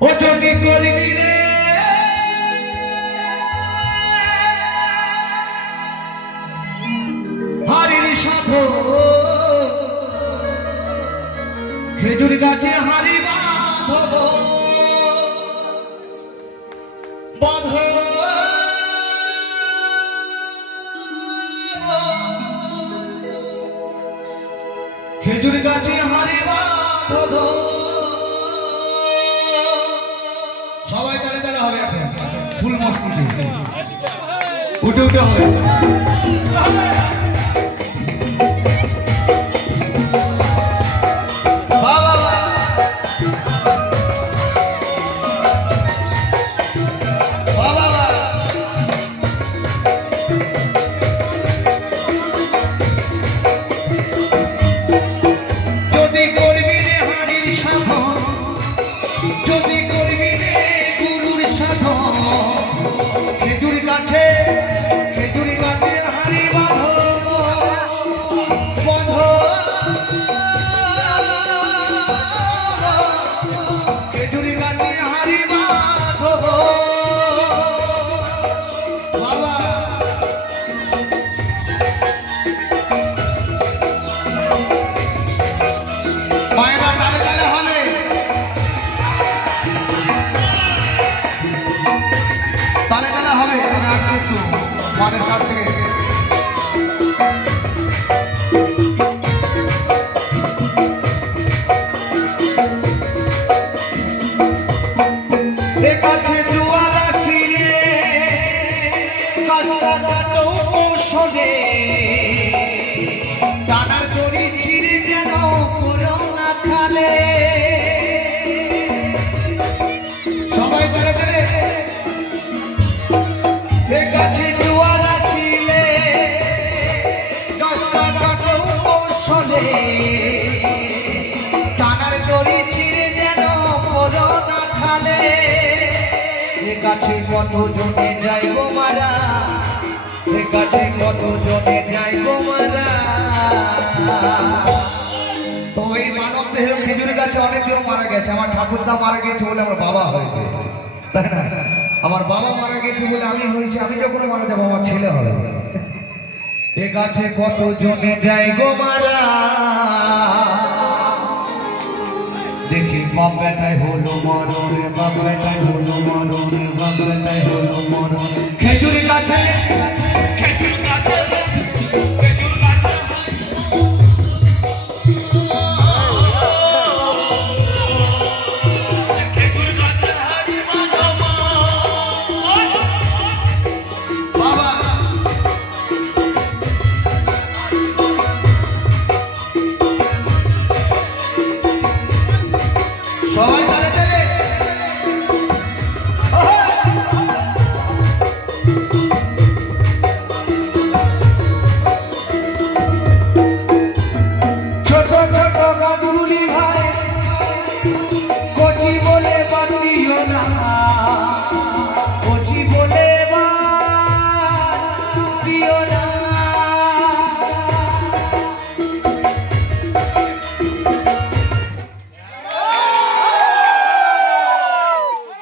ও যদি করবি রে হারির সাধো খেজুর গাছে হারি বাঁধব বাঁধ খেজুর গাছে হারি বাঁধব সবাই তালে তালে হবে এখন ফুল মস্তিতে উঠে উঠে হবে তালে তালে হবে আমি আসছি একটু মাদের কাছ থেকে টানার দড়ি ছিঁড়ে যেন করোনা খালে সবাই তালে তালে গাছে জোয়ার আসিলে দশটা কাটো কৌশলে টানার দড়ি ছিঁড়ে যেন করোনা খালে গাছে কত জনে যাইব মারা গাছে কত জনে যাইব মারা তো এই মানব দেহ খেজুর গাছে অনেকজন মারা গেছে আমার ঠাকুরদা মারা গেছে বলে আমার বাবা হয়েছে তাই না আমার বাবা মারা গেছে বলে আমি হয়েছি আমি যখন মারা যাবো আমার ছেলে হবে এ গাছে কত জনে যাই গো মারা দেখি বাপ বেটাই হলো মরণ বাপ বেটাই হলো মরণ বাপ বেটাই হলো মরণ খেজুরি গাছে